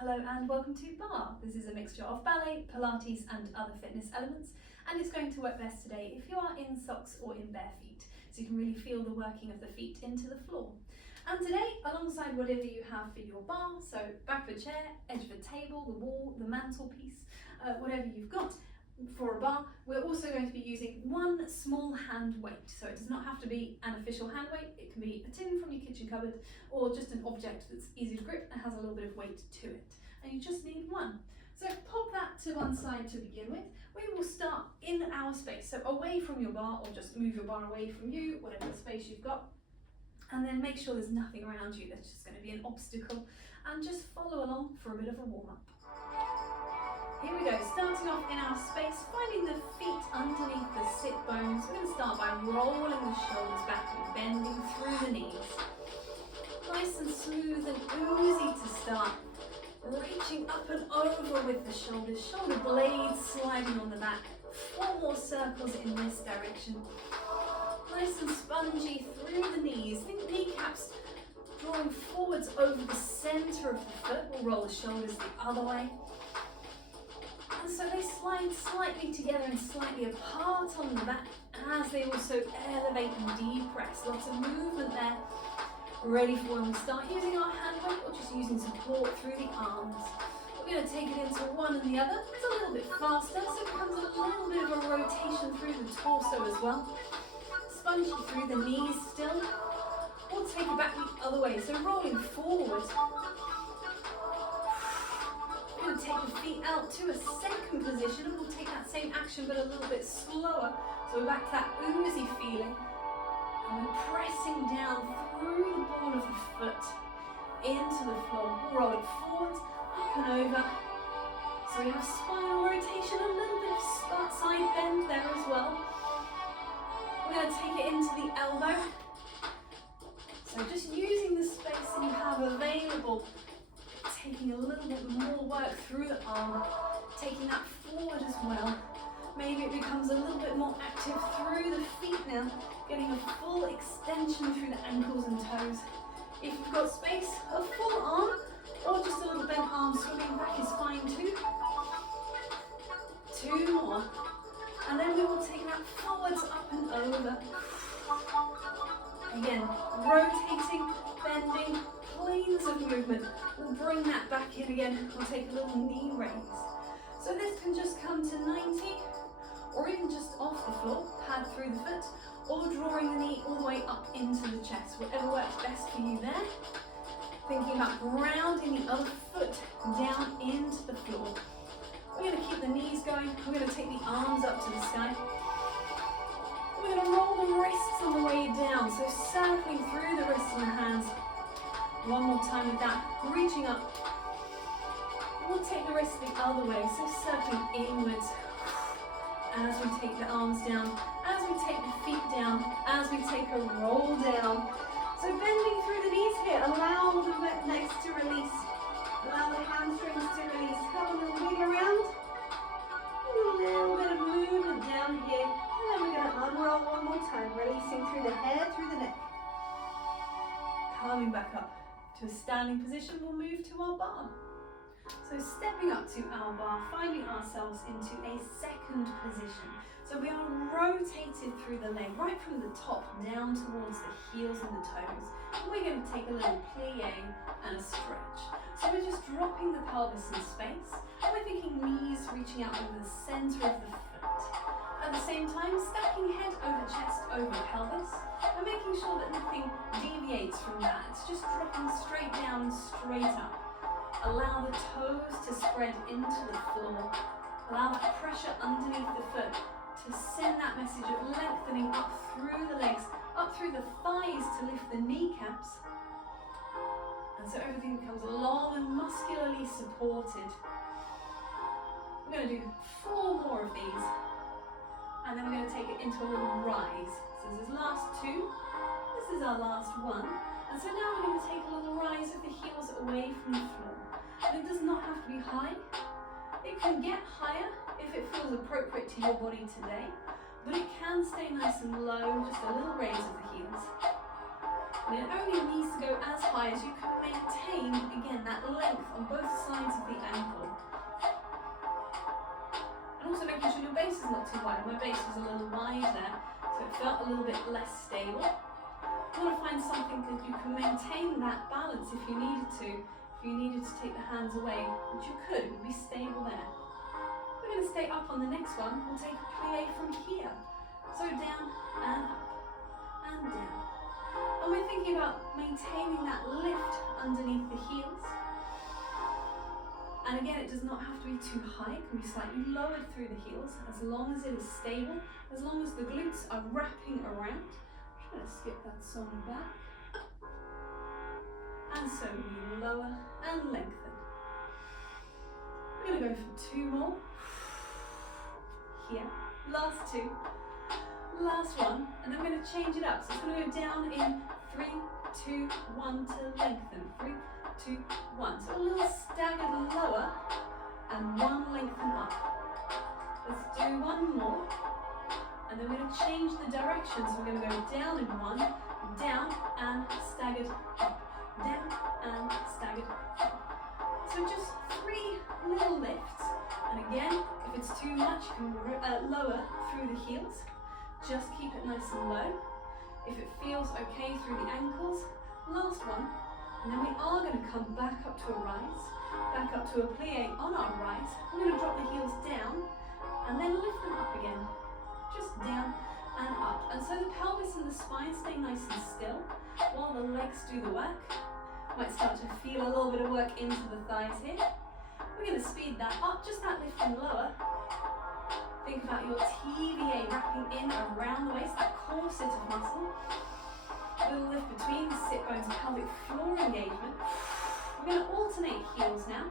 Hello and welcome to Barre. This is a mixture of ballet, Pilates and other fitness elements, and it's going to work best today if you are in socks or in bare feet, so you can really feel the working of the feet into the floor. And today, alongside whatever you have for your bar, so back of a chair, edge of a table, the wall, the mantelpiece, whatever you've got for a bar, we're also going to be using one small hand weight. So it does not have to be an official hand weight, it can be a tin from your kitchen cupboard or just an object that's easy to grip and has a little bit of weight to it. And you just need one. So pop that to one side to begin with. We will start in our space, so away from your bar, or just move your bar away from you, whatever space you've got. And then make sure there's nothing around you that's just going to be an obstacle, and just follow along for a bit of a warm-up. Here we go, starting off in our space, finding the feet underneath the sit bones. We're going to start by rolling the shoulders back and bending through the knees. Nice and smooth and oozy to start. Reaching up and over with the shoulders, shoulder blades sliding on the back. 4 more circles in this direction. Nice and spongy through the knees. Think kneecaps drawing forwards over the centre of the foot. We'll roll the shoulders the other way. And so they slide slightly together and slightly apart on the back as they also elevate and depress. Lots of movement there. Ready for when we start using our hand weight or just using support through the arms. We're going to take it into one and the other. It's a little bit faster, so it becomes a little bit of a rotation through the torso as well. Spongy through the knees still. We'll take it back the other way, so rolling forward. We're going to take the feet out to a second position, and we'll take that same action but a little bit slower. So we're back to that oozy feeling. And we're pressing down through the ball of the foot into the floor. We'll roll it forward, up and over. So we have spinal rotation, a little bit of side bend there as well. We're going to take it into the elbow. So just using the space that you have available, taking a little bit more work through the arm, taking that forward as well. Maybe it becomes a little bit more active through the feet now, getting a full extension through the ankles and toes. If you've got space, a full arm or just a little bent arm swimming back is fine too. 2 more. And then we will take that forwards, up and over. Again, rotating, bending, planes of movement. We'll bring that back in again. We'll take a little knee raise. So this can just come to 90, or even just off the floor, pad through the foot, or drawing the knee all the way up into the chest, whatever works best for you there. Thinking about grounding the other foot down into the floor. We're going to keep the knees going, we're going to take the arms up to the sky. We're going to roll the wrists on the way down, so circling through the wrists and the hands. One more time with that, reaching up. We'll take the wrists the other way, so circling inwards. As we take the arms down, as we take the feet down, as we take a roll down. So bending through the knees here, allow the legs to release, allow the hamstrings to release. Have a little wiggle around, a little bit of movement down here, and then we're going to unroll one more time, releasing through the head, through the neck. Coming back up to a standing position, we'll move to our bar. So stepping up to our bar, finding ourselves into a second position. So we are rotated through the leg, right from the top down towards the heels and the toes. And we're going to take a little plie and a stretch. So we're just dropping the pelvis in space, and we're thinking knees reaching out over the center of the foot. At the same time, stacking head over chest over pelvis, and making sure that nothing deviates from that. It's just dropping straight down and straight up. Allow the toes to spread into the floor. Allow that pressure underneath the foot to send that message of lengthening up through the legs, up through the thighs to lift the kneecaps. And so everything becomes long and muscularly supported. We're going to do 4 more of these. And then we're going to take it into a little rise. So this is last 2. This is our last 1. And so now we're going to take a little rise of the heels away from the floor. And it does not have to be high. It can get higher if it feels appropriate to your body today, but it can stay nice and low, just a little raise of the heels. And it only needs to go as high as you can maintain, again, that length on both sides of the ankle. And also making sure your base is not too wide. My base was a little wide there, so it felt a little bit less stable. You want to find something that you can maintain that balance if you needed to. If you needed to take the hands away, which you could, it would be stable there. We're going to stay up on the next one. We'll take a plie from here. So down and up and down. And we're thinking about maintaining that lift underneath the heels. And again, it does not have to be too high. It can be slightly lowered through the heels, as long as it is stable, as long as the glutes are wrapping around. I'm trying to skip that song back. And so we lower and lengthen. We're going to go for 2 more. Here, last 2. Last one, and then we're going to change it up. So it's going to go down in 3, 2, 1 to lengthen. 3, 2, 1. So a little staggered lower and 1 lengthen up. Let's do 1 more. And then we're going to change the direction. So we're going to go down in 1, down and staggered up. Down and staggered up. So just 3 little lifts. And again, if it's too much, you can lower through the heels. Just keep it nice and low. If it feels okay through the ankles, last one. And then we are going to come back up to a rise, back up to a plie on our rise. We're going to drop the heels down and then lift them up again. Just down and up. And so the pelvis and the spine stay nice and still while the legs do the work. Might start to feel a little bit of work into the thighs here. We're going to speed that up, just that lift and lower. Think about your TVA wrapping in around the waist, that corset of muscle. A little lift between the sit bones, pelvic floor engagement. We're going to alternate heels now.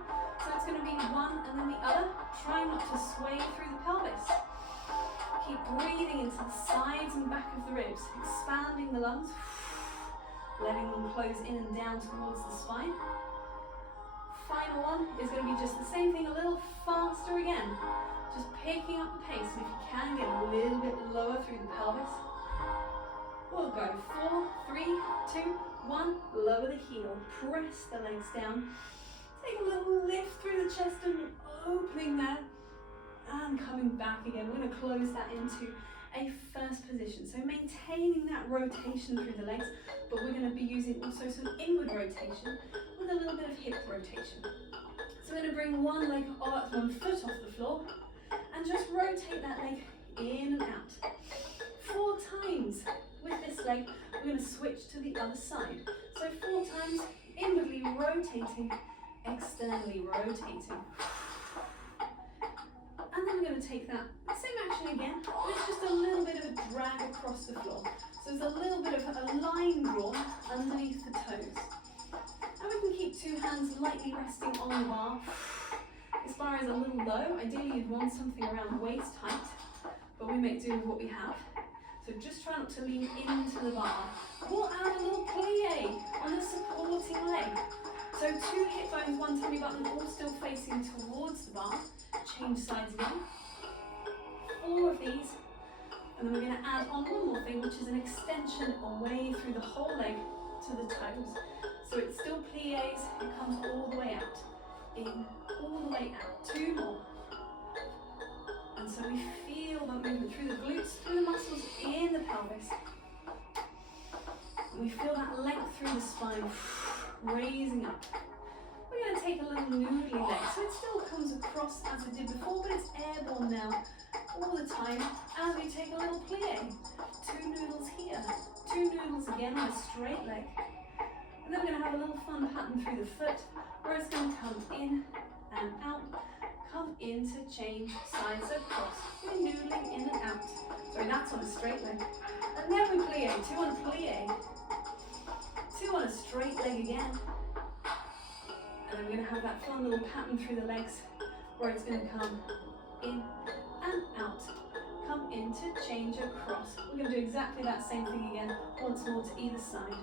So it's going to be one and then the other. Try not to sway through the pelvis. Keep breathing into the sides and back of the ribs, expanding the lungs, letting them close in and down towards the spine. Final one is going to be just the same thing, a little faster again. Just picking up the pace, and if you can, get a little bit lower through the pelvis. We'll go 4, 3, 2, 1, lower the heel, press the legs down. Take a little lift through the chest and opening that, and coming back again. We're going to close that into a first position. So maintaining that rotation through the legs, but we're going to be using also some inward rotation with a little bit of hip rotation. So we're going to bring one foot off the floor and just rotate that leg in and out. 4 times with this leg. We're going to switch to the other side. So 4 times inwardly rotating, externally rotating. And then we're going to take that same action again, but it's just a little bit of a drag across the floor. So there's a little bit of a line drawn underneath the toes. And we can keep 2 hands lightly resting on the bar. This bar is a little low. Ideally you'd want something around waist height, but we make do with what we have. So just try not to lean into the bar. We'll add a little plie on the supporting leg. So 2 hip bones, 1 tummy button, all still facing towards the bar. Change sides again. 4 of these. And then we're going to add on one more thing, which is an extension away through the whole leg to the toes. So it's still plies, it comes all the way out. In, all the way out. 2 more. And so we feel the movement through the glutes, through the muscles in the pelvis. And we feel that length through the spine, raising up. We're going to take a little noodly leg, so it still comes across as it did before, but it's airborne now, all the time, as we take a little plie. 2 noodles here, 2 noodles again on a straight leg. And then we're going to have a little fun pattern through the foot, where it's going to come in and out, come in to change sides across. We're noodling in and out. Sorry, that's on a straight leg. And then we plie, 2 on a plie, 2 on a straight leg again. And then we're going to have that fun little pattern through the legs, where it's going to come in and out, come in to change across. We're going to do exactly that same thing again, once more to either side.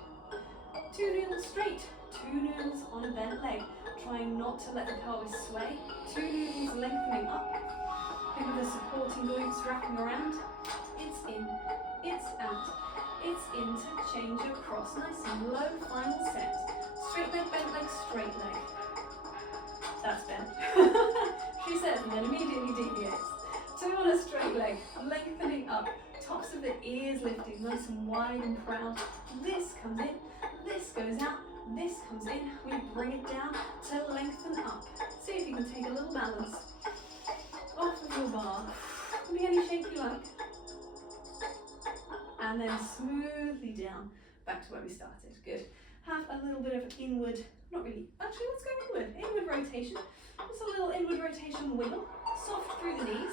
2 noodles straight, 2 noodles on a bent leg, trying not to let the pelvis sway. 2 noodles lengthening up. Think of the supporting glutes wrapping around. It's in, it's out, It's into change across, nice and low, final set. Straight leg, bent leg, straight leg. That's bent. She says and then immediately deviates. So we want a straight leg, lengthening up, tops of the ears lifting, nice and wide and proud. This comes in, this goes out, this comes in. We bring it down to lengthen up. See if you can take a little balance off of your bar. Can be any shape you like. And then smoothly down, back to where we started. Good. Have a little bit of inward, not really, actually let's go inward. Inward rotation. Just a little inward rotation wiggle. Soft through the knees.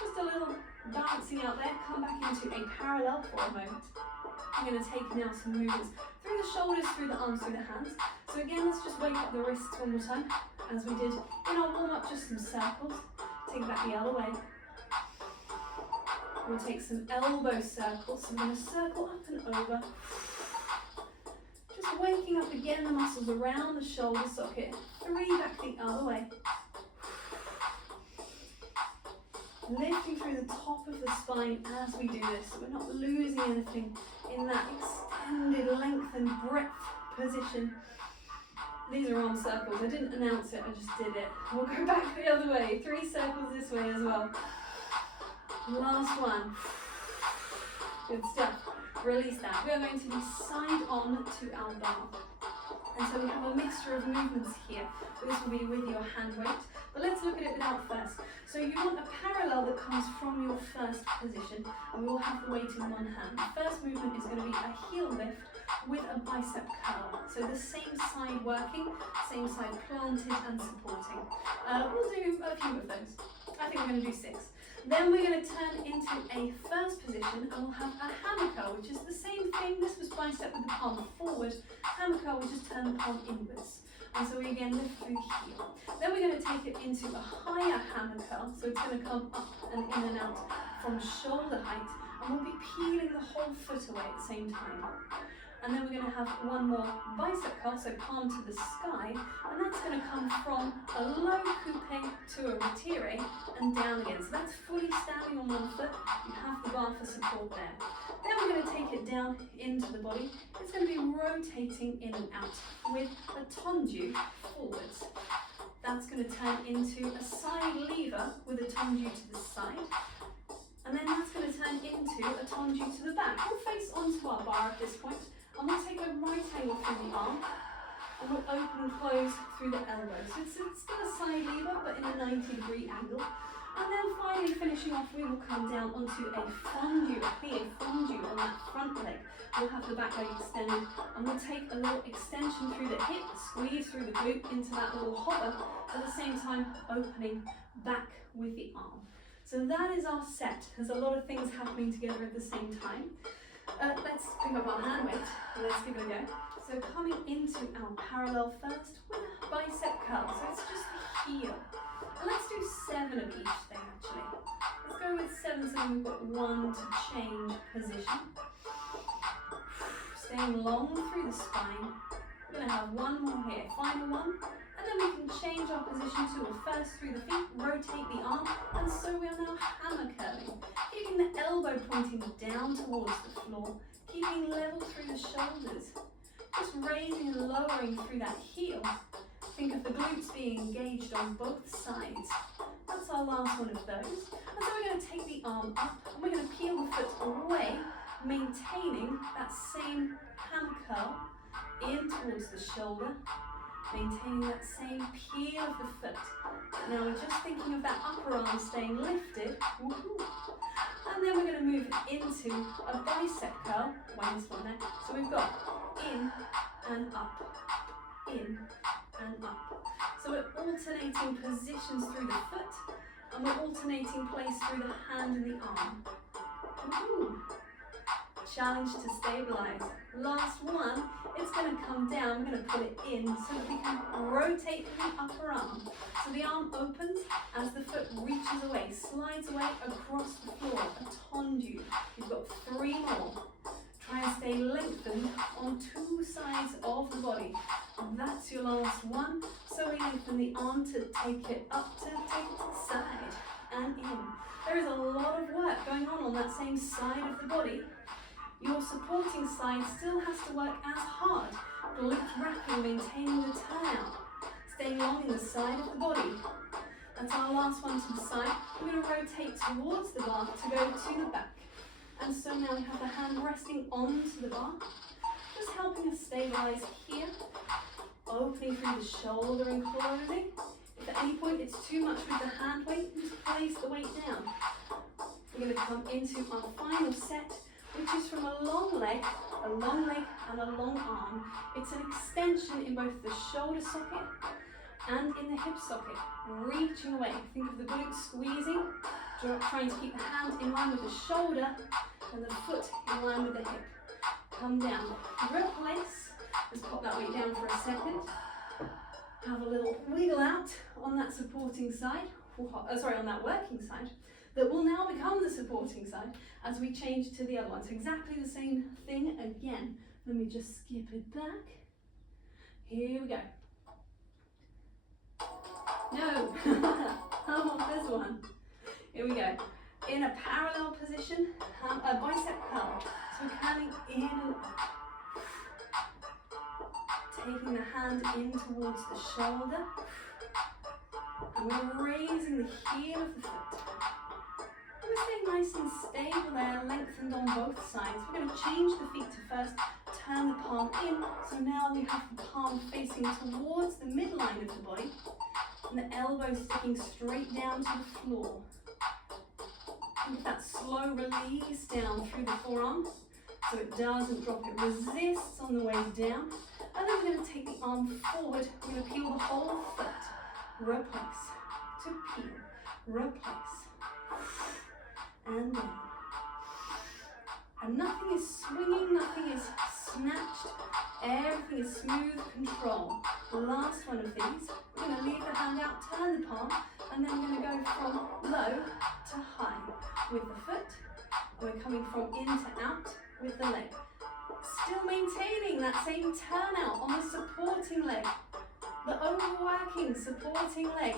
Just a little balancing out there. Come back into a parallel for a moment. I'm going to take now some movements through the shoulders, through the arms, through the hands. So again, let's just wake up the wrists one more time, as we did in our warm-up, just some circles. Take it back the other way. We'll take some elbow circles. So I'm going to circle up and over. Just waking up again the muscles around the shoulder socket. 3 back the other way. Lifting through the top of the spine as we do this, so we're not losing anything in that extended length and breadth position. These are arm circles. I didn't announce it, I just did it. We'll go back the other way. 3 circles this way as well. Last one. Good stuff. Release that. We are going to be side on to our bar. And so we have a mixture of movements here. So this will be with your hand weight. But let's look at it without first. So you want a parallel that comes from your first position, and we will have the weight in one hand. The first movement is going to be a heel lift with a bicep curl. So the same side working, same side planted and supporting. We'll do a few of those. I think we're going to do 6. Then we're going to turn into a first position, and we'll have a hammer curl, which is the same thing. This was bicep with the palm forward. Hammer curl, we just turn the palm inwards. And so we again lift through the heel. Then we're going to take it into a higher hammer curl. So it's going to come up and in and out from shoulder height. And we'll be peeling the whole foot away at the same time. And then we're going to have one more bicep curl, so palm to the sky. And that's going to come from a low coupe to a retire and down again. So that's fully standing on one foot. You have the bar for support there. Then we're going to take it down into the body. It's going to be rotating in and out with a tendu forwards. That's going to turn into a side lever with a tendu to the side. And then that's going to turn into a tendu to the back. We'll face onto our bar at this point. And we'll take a right angle through the arm. And we'll open and close through the elbow. So it's still a side lever, but in a 90-degree angle. And then finally finishing off, we will come down onto a fondu, a plie fondu on that front leg. We'll have the back leg extended, and we'll take a little extension through the hip, squeeze through the glute into that little hover, at the same time opening back with the arm. So that is our set. There's a lot of things happening together at the same time. Let's pick up our hand weight, and let's give it a go. So coming into our parallel first with a bicep curl, so it's just the heel. And let's do 7 of each thing actually. Let's go with 7 so we've got 1 to change position. Staying long through the spine. We're going to have 1 more here, final one. And then we can change our position to a first through the feet, rotate the arm, and so we are now hammer curling. Keeping the elbow pointing down towards the floor, keeping level through the shoulders. Just raising and lowering through that heel. Think of the glutes being engaged on both sides. That's our last one of those. And so we're going to take the arm up and we're going to peel the foot away, maintaining that same hammer curl in towards the shoulder, maintaining that same peel of the foot. Now we're just thinking of that upper arm staying lifted. Woohoo. And then we're going to move into a bicep curl. One this one there. So we've got in and up, in and up. So we're alternating positions through the foot, and we're alternating place through the hand and the arm. Ooh. Challenge to stabilize. Last one, it's going to come down, we're going to pull it in so that we can rotate the upper arm. So the arm opens as the foot reaches away, slides away across the floor, a tendu. You've got 3 more. Try and stay lengthened on 2 sides of the body. And that's your last one. So we lengthen the arm to take it up, to take it to the side and in. There is a lot of work going on that same side of the body. Your supporting side still has to work as hard. Glute wrapping, maintaining the turnout, staying long in the side of the body. That's our last one to the side. We're going to rotate towards the bar to go to the back. And so now we have the hand resting onto the bar, just helping us stabilize here, opening through the shoulder and closing. If at any point it's too much with the hand weight, just place the weight down. We're going to come into our final set, which is from a long leg and a long arm. It's an extension in both the shoulder socket and in the hip socket, reaching away. Think of the glute squeezing, trying to keep the hand in line with the shoulder and the foot in line with the hip. Come down, replace. Let's pop that weight down for a second. Have a little wiggle out on that supporting side, on that working side, that will now become the supporting side as we change to the other one. So exactly the same thing again. Let me just skip it back. Here we go. No, I want this one. Here we go. In a parallel position, a bicep curl. So we're coming in and up. Taking the hand in towards the shoulder. And we're raising the heel of the foot. And we're staying nice and stable there, lengthened on both sides. We're going to change the feet to first turn the palm in. So now we have the palm facing towards the midline of the body. And the elbow sticking straight down to the floor. And that slow release down through the forearms so it doesn't drop, it resists on the way down. And then we're going to take the arm forward, we're going to peel the whole foot. Replace, to peel, replace, and down. And nothing is swinging, nothing is snatched, everything is smooth control. The last one of these, we're going to leave the hand out, turn the palm, and then we're going to go from low to high with the foot. We're coming from in to out with the leg. Still maintaining that same turnout on the supporting leg. The overworking supporting leg.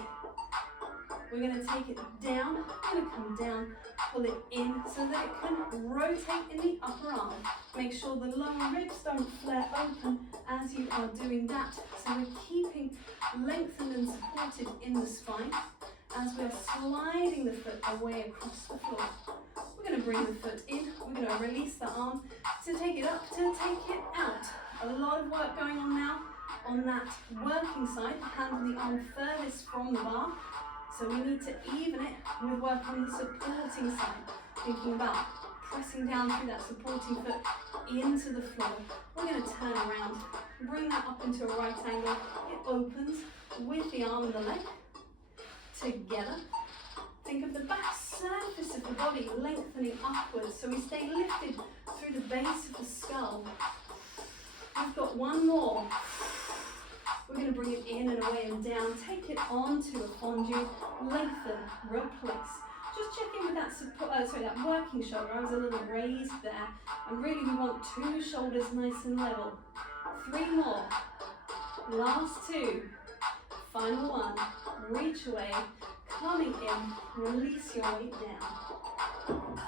We're going to take it down, we're going to come down, pull it in so that it can rotate in the upper arm. Make sure the lower ribs don't flare open as you are doing that. So we're keeping lengthened and supported in the spine as we're sliding the foot away across the floor. We're going to bring the foot in, we're going to release the arm to take it up, to take it out. A lot of work going on now on that working side, the hand and the arm furthest from the bar. So we need to even it with work on the supporting side. Thinking about pressing down through that supporting foot into the floor. We're going to turn around, bring that up into a right angle. It opens with the arm and the leg together. Think of the back surface of the body lengthening upwards, so we stay lifted through the base of the skull. We've got one more. We're going to bring it in and away and down. Take it onto a fondue, lengthen, replace. Just checking with that that working shoulder. I was a little raised there. And really we want 2 shoulders nice and level. 3 more. Last 2. Final one. Reach away. Coming in. Release your weight down.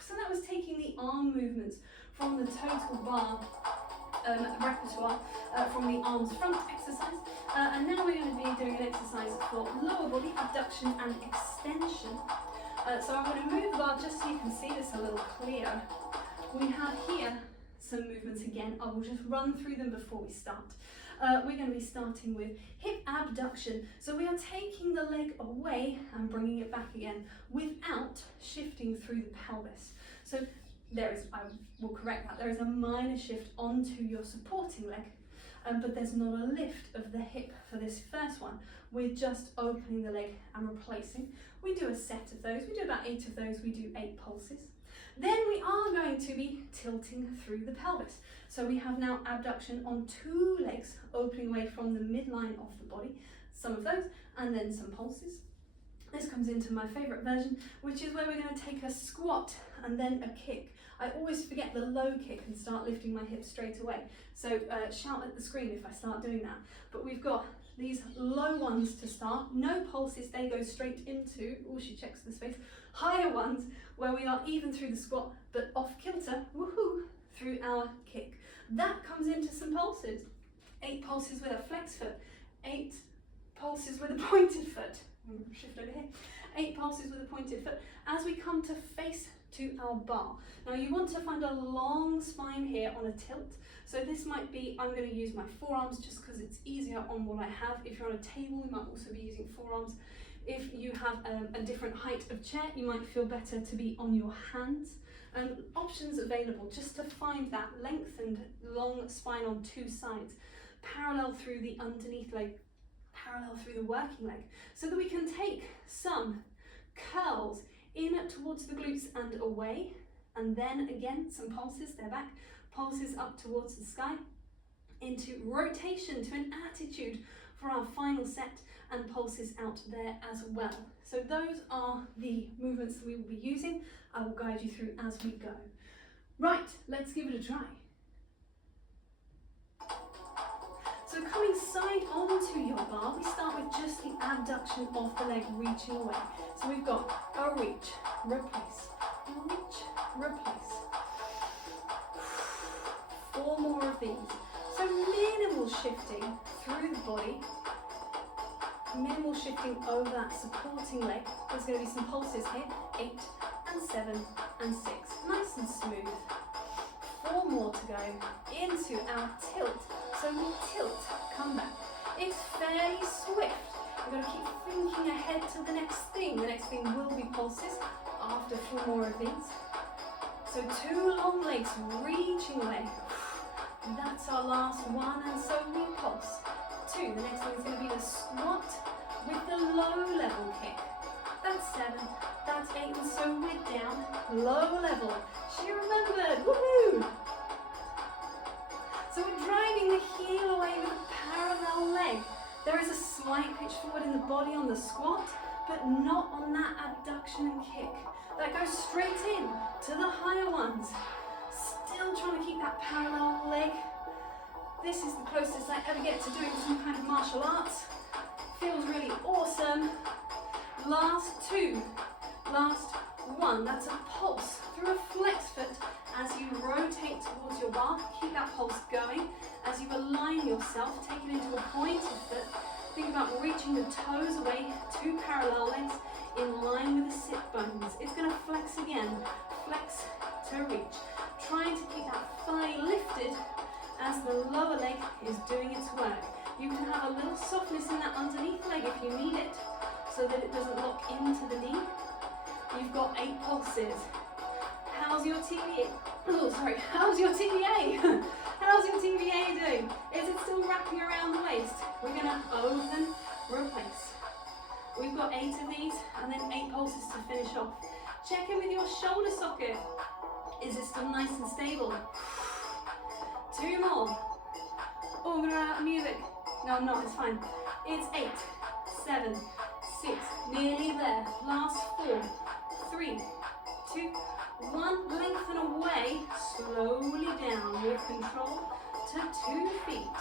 So that was taking the arm movements from the Total Barre repertoire from the arms front exercise, and now we're going to be doing an exercise for lower body abduction and extension. So I'm going to move the bar just so you can see this a little clearer. We have here some movements again. I will just run through them before we start. We're going to be starting with hip abduction. So we are taking the leg away and bringing it back again without shifting through the pelvis. So I will correct that, there is a minor shift onto your supporting leg, but there's not a lift of the hip for this first one. We're just opening the leg and replacing. We do a set of those, we do about 8 of those, we do 8 pulses. Then we are going to be tilting through the pelvis. So we have now abduction on 2 legs, opening away from the midline of the body, some of those, and then some pulses. This comes into my favourite version, which is where we're going to take a squat and then a kick. I always forget the low kick and start lifting my hips straight away. So shout at the screen if I start doing that. But we've got these low ones to start, no pulses, they go straight into, oh she checks the space, higher ones where we are even through the squat but off kilter, woohoo, through our kick. That comes into some pulses. 8 pulses with a flex foot, 8 pulses with a pointed foot, shift over here, 8 pulses with a pointed foot as we come to face to our bar. Now you want to find a long spine here on a tilt. So this might be, I'm going to use my forearms just because it's easier on what I have. If you're on a table, you might also be using forearms. If you have a different height of chair, you might feel better to be on your hands. Options available just to find that lengthened long spine on 2 sides, parallel through the underneath leg, parallel through the working leg, so that we can take some curls in towards the glutes and away, and then again some pulses, they're back, pulses up towards the sky, into rotation to an attitude for our final set, and pulses out there as well. So those are the movements that we will be using. I will guide you through as we go. Right, let's give it a try. So coming side onto your bar, we start with just the abduction of the leg reaching away. So we've got a reach, replace, reach, replace. 4 more of these. So minimal shifting through the body, minimal shifting over that supporting leg. There's going to be some pulses here, 8 and 7 and 6. Nice and smooth. 4 more to go into our tilt. So we tilt, come back. It's fairly swift. We've got to keep thinking ahead to the next thing. The next thing will be pulses after 4 more of these. So 2 long legs reaching away. That's our last one, and so we pulse. 2. The next one is going to be the squat with the low level kick. That's 7. That's 8, and so we're down, low level. She remembered, woohoo! So we're driving the heel away with a parallel leg. There is a slight pitch forward in the body on the squat, but not on that abduction and kick. That goes straight in to the higher ones. Still trying to keep that parallel leg. This is the closest I ever get to doing some kind of martial arts. Feels really awesome. Last 2, last 1. That's a pulse through a flex foot as you rotate towards your bar. Keep that pulse going. As you align yourself, take it into a pointed foot. Think about reaching the toes away, 2 parallel legs in line with the sit bones. It's going to flex again. Flex to reach. Trying to keep that thigh lifted as the lower leg is doing its work. You can have a little softness in that underneath leg if you need it, so that it doesn't lock into the knee. You've got 8 pulses. How's your TBA? Oh, sorry. How's your TBA? How's your TBA doing? Is it still wrapping around the waist? We're going to open, replace. We've got 8 of these, and then 8 pulses to finish off. Check in with your shoulder socket. Is it still nice and stable? 2 more. Oh, I'm going to run out of music. No, I'm not. It's fine. It's 8, 7, 6. Nearly there. Last 4, 3, 2, 1. Lengthen away. Slowly down with control to 2 feet.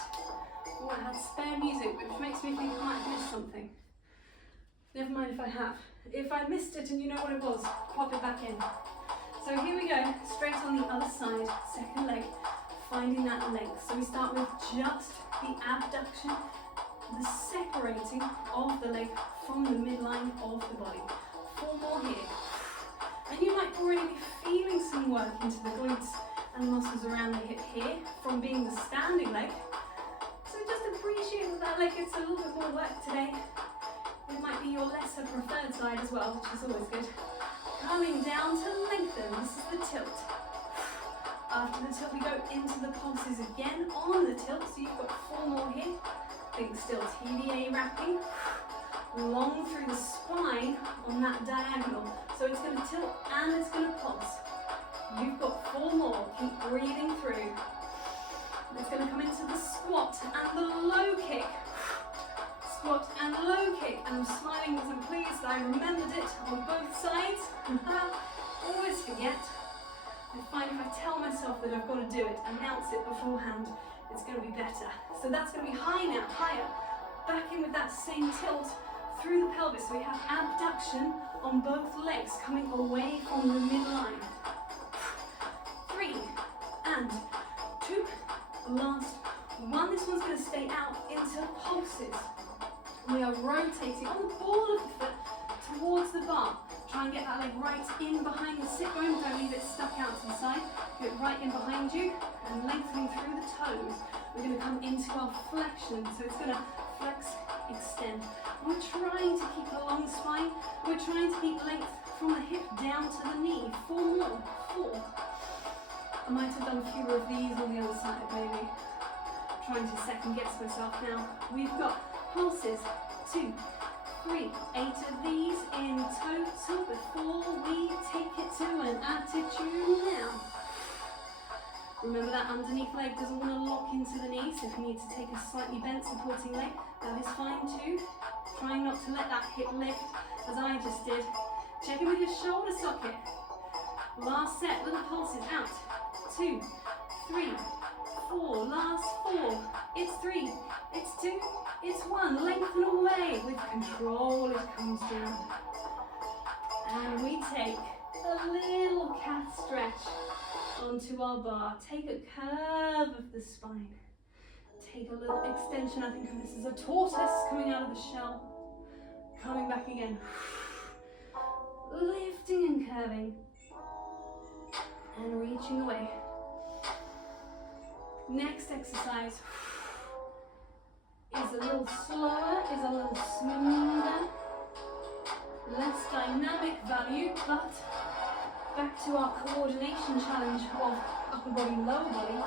Oh, I had spare music, which makes me think I might have missed something. Never mind if I have. If I missed it and you know what it was, pop it back in. So here we go, straight on the other side, second leg, finding that length. So we start with just the abduction, the separating of the leg from the midline of the body. 4 more here. And you might already be feeling some work into the glutes and muscles around the hip here from being the standing leg. So just appreciate that leg gets a little bit more work today. It might be your lesser preferred side as well, which is always good. Coming down to lengthen, this is the tilt. After the tilt we go into the pulses again on the tilt, so you've got 4 more here. Think still, TBA wrapping, long through the spine on that diagonal. So it's going to tilt and it's going to pulse. You've got 4 more, keep breathing through. It's going to come into the squat and the low kick. squat and low kick. And I'm smiling because I'm pleased that I remembered it on both sides. Always forget. I find if I tell myself that I've got to do it, announce it beforehand, it's going to be better. So that's going to be high now, higher. Back in with that same tilt through the pelvis. So we have abduction on both legs, coming away from the midline. 3 and 2. Last one. This one's going to stay out into pulses. We are rotating on the ball of the foot towards the bar. Try and get that leg right in behind the sit bone. Don't leave it stuck out to the side. Get it right in behind you and lengthening through the toes. We're going to come into our flexion. So it's going to flex, extend. We're trying to keep a long spine. We're trying to keep length from the hip down to the knee. 4 more. 4. I might have done fewer of these on the other side, maybe. Trying to second guess myself now. We've got pulses. 2, 3, 8 of these in total before we take it to an attitude now. Remember that underneath leg doesn't want to lock into the knee, so if you need to take a slightly bent supporting leg, that is fine too. Trying not to let that hip lift as I just did. Check it with your shoulder socket. Last set, little pulses out. 2, 3, 4, last 4. It's 3, it's 2, it's 1. Lengthen away with control, it comes down. And we take a little cat stretch onto our bar. Take a curve of the spine. Take a little extension. I think of this as a tortoise coming out of the shell. Coming back again. Lifting and curving. And reaching away. Next exercise is a little slower, is a little smoother, less dynamic value, but back to our coordination challenge of upper body, lower body.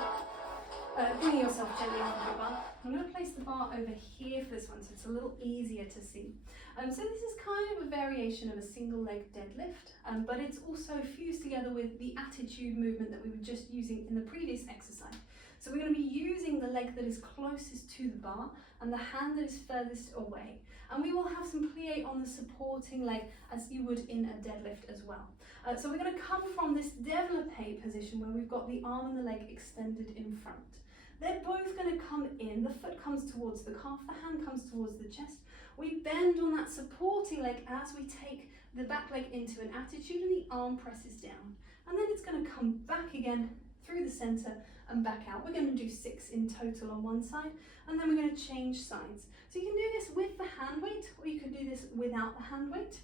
Bring yourself gently onto the bar. I'm going to place the bar over here for this one, so it's a little easier to see. So this is kind of a variation of a single leg deadlift, but it's also fused together with the attitude movement that we were just using in the previous exercise. So we're going to be using the leg that is closest to the bar and the hand that is furthest away. And we will have some plie on the supporting leg as you would in a deadlift as well. So we're going to come from this développé position where we've got the arm and the leg extended in front. They're both going to come in, the foot comes towards the calf, the hand comes towards the chest. We bend on that supporting leg as we take the back leg into an attitude and the arm presses down. And then it's going to come back again through the center and back out. We're going to do 6 in total on one side, and then we're going to change sides. So you can do this with the hand weight, or you can do this without the hand weight.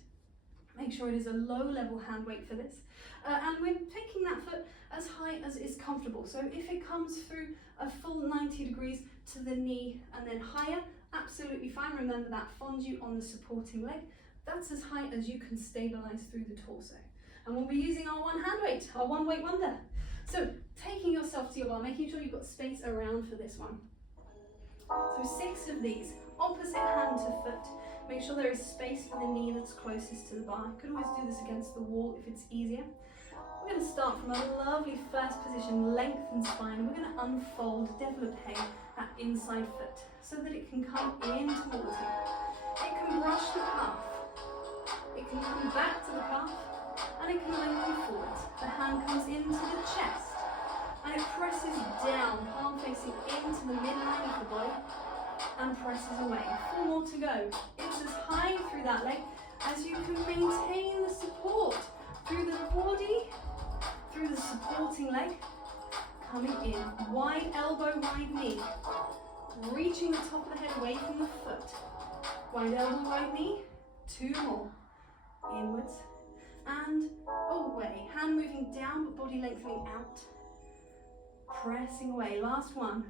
Make sure it is a low level hand weight for this. And we're taking that foot as high as is comfortable. So if it comes through a full 90 degrees to the knee and then higher, absolutely fine. Remember that fondue on the supporting leg. That's as high as you can stabilize through the torso. And we'll be using our one hand weight, our one weight wonder. So taking yourself to your bar, making sure you've got space around for this one. So 6 of these, opposite hand to foot. Make sure there is space for the knee that's closest to the bar. You could always do this against the wall if it's easier. We're going to start from a lovely first position, lengthen spine. We're going to unfold, développé that inside foot so that it can come in towards you. It can brush the calf. It can come back to the calf. And it can lengthen forwards. The hand comes into the chest and it presses down, palm facing into the midline of the body and presses away. 4 more to go. It's as high through that leg as you can maintain the support through the body, through the supporting leg, coming in. Wide elbow, wide knee. Reaching the top of the head away from the foot. Wide elbow, wide knee. 2 more. Inwards. And away. Hand moving down but body lengthening out. Pressing away. Last one.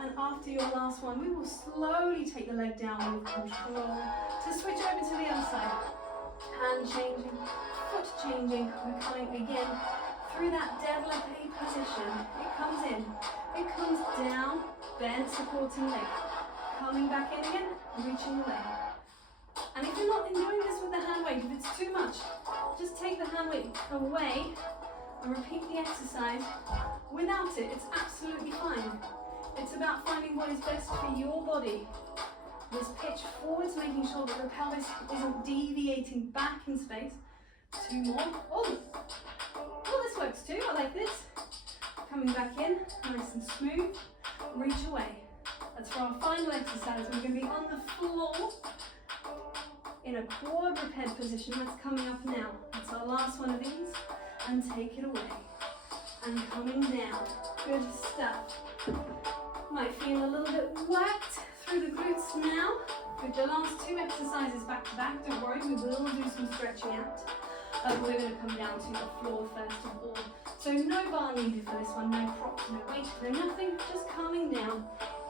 And after your last one, we will slowly take the leg down with control to switch over to the other side. Hand changing, foot changing. We're coming again through that développé position. It comes in, it comes down, bend supporting leg. Coming back in again, reaching away. And if you're not enjoying this with the hand weight, if it's too much, just take the hand weight away and repeat the exercise without it. It's absolutely fine. It's about finding what is best for your body. This pitch forwards, making sure that the pelvis isn't deviating back in space. 2 more. Oh, this works too. I like this. Coming back in, nice and smooth. Reach away. That's for our final exercise. We're going to be on the floor in a quadruped position. That's coming up now. That's our last one of these. And take it away. And coming down. Good stuff. Might feel a little bit whacked through the glutes now. With the last 2 exercises back to back, don't worry, we will do some stretching out. We're going to come down to the floor first of all. So no bar needed for this one, no props, no weight, no nothing, just coming down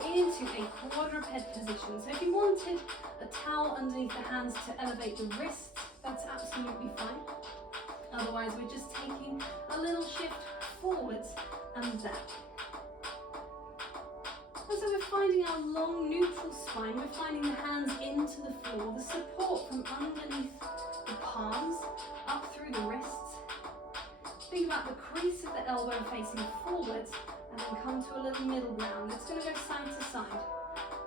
into a quadruped position. So if you wanted a towel underneath the hands to elevate the wrists, that's absolutely fine. Otherwise, we're just taking a little shift forwards and back. And so we're finding our long neutral spine, we're finding the hands into the floor, the support from underneath the palms, up through the wrists. Think about the crease of the elbow facing forwards, and then come to a little middle ground. It's going to go side to side.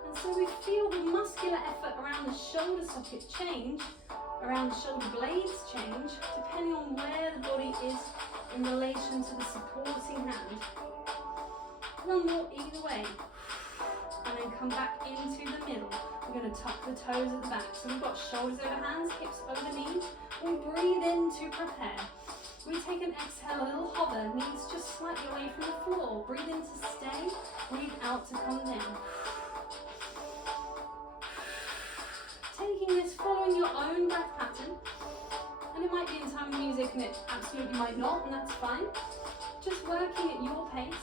And so we feel the muscular effort around the shoulder socket change, around the shoulder blades change, depending on where the body is in relation to the supporting hand. 1 more either way. And then come back into the middle. We're going to tuck the toes at the back. So we've got shoulders over hands, hips over knees. We breathe in to prepare. We take an exhale, a little hover, knees just slightly away from the floor. Breathe in to stay, breathe out to come down. Taking this, following your own breath pattern. And it might be in time with music and it absolutely might not, and that's fine. Just working at your pace.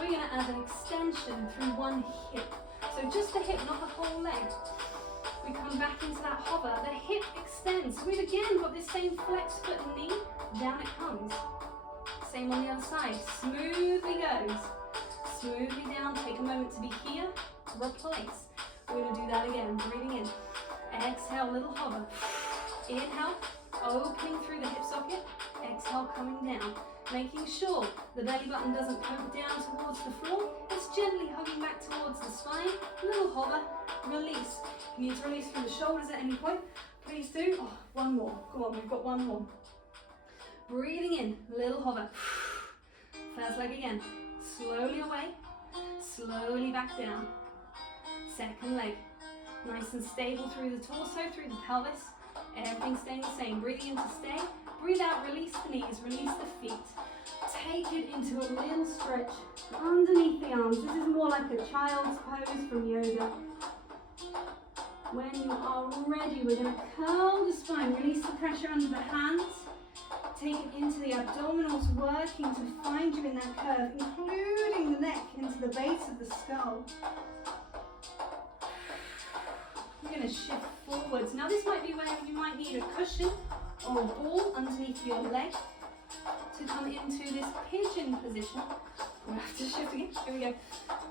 We're going to add an extension through one hip. So just the hip, not the whole leg. We come back into that hover. The hip extends. So we've again got this same flex foot and knee. Down it comes. Same on the other side. Smoothly goes. Smoothly down. Take a moment to be here. Replace. We're going to do that again. Breathing in. Exhale, little hover. Inhale, opening through the hip socket. Exhale, coming down. Making sure the belly button doesn't poke down towards the floor. It's gently hugging back towards the spine. Little hover, release. You need to release from the shoulders at any point. Please do. Oh, 1 more. Come on, we've got 1 more. Breathing in, little hover. First leg again. Slowly away, slowly back down. Second leg. Nice and stable through the torso, through the pelvis. Everything staying the same. Breathing in to stay. Breathe out, release the knees, release the feet. Take it into a little stretch underneath the arms. This is more like a child's pose from yoga. When you are ready, we're going to curl the spine, release the pressure under the hands. Take it into the abdominals, working to find you in that curve, including the neck into the base of the skull. We're going to shift forwards. Now this might be where you might need a cushion or a ball underneath your leg to come into this pigeon position. We'll have to shift again. Here we go.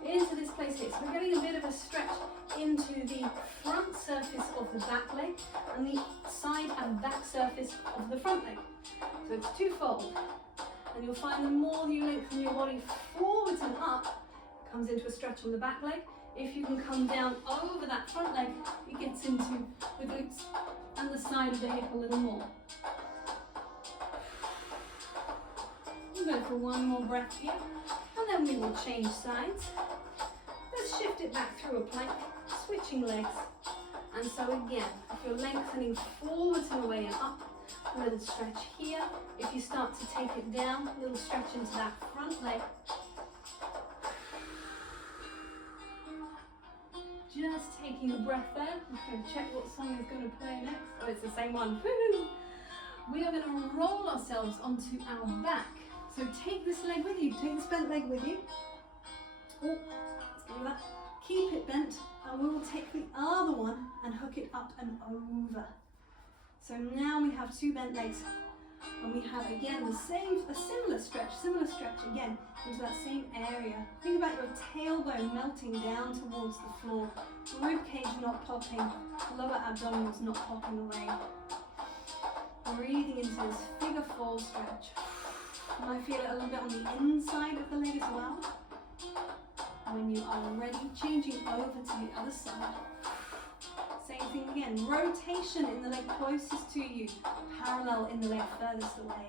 Into this place here. So we're getting a bit of a stretch into the front surface of the back leg and the side and back surface of the front leg. So it's twofold. And you'll find the more you lengthen your body forwards and up, it comes into a stretch on the back leg. If you can come down over that front leg, it gets into the glutes and the side of the hip a little more. We'll go for 1 more breath here, and then we will change sides. Let's shift it back through a plank, switching legs. And so again, if you're lengthening forwards and away and up, a little stretch here. If you start to take it down, a little stretch into that front leg. Just taking a breath there. I'm going to check what song is going to play next. Oh, it's the same one. Woo-hoo. We are going to roll ourselves onto our back. So take this leg with you. Take this bent leg with you. Oh, let's do that. Keep it bent, and we will take the other one and hook it up and over. So now we have 2 bent legs, and we have again a similar stretch again into that same area. Think about your tailbone melting down towards the floor, rib cage not popping, lower abdominals not popping away. Breathing into this figure 4. full stretch. You might feel it a little bit on the inside of the leg as well. When you are ready, changing over to the other side. Same thing again, rotation in the leg closest to you, parallel in the leg furthest away.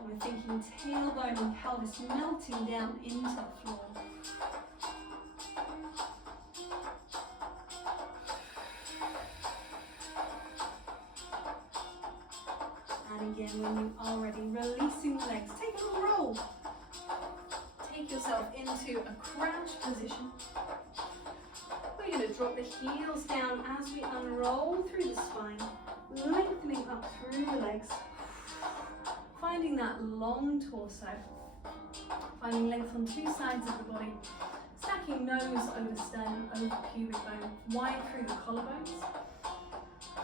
And we're thinking tailbone and pelvis melting down into the floor. And again, when you are ready, releasing the legs, take a little roll. Take yourself into a crouch position. We're going to drop the heels down as we unroll through the spine, lengthening up through the legs, finding that long torso, finding length on two sides of the body, stacking nose over sternum, over pubic bone, wide through the collarbones.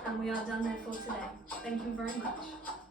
And we are done there for today. Thank you very much.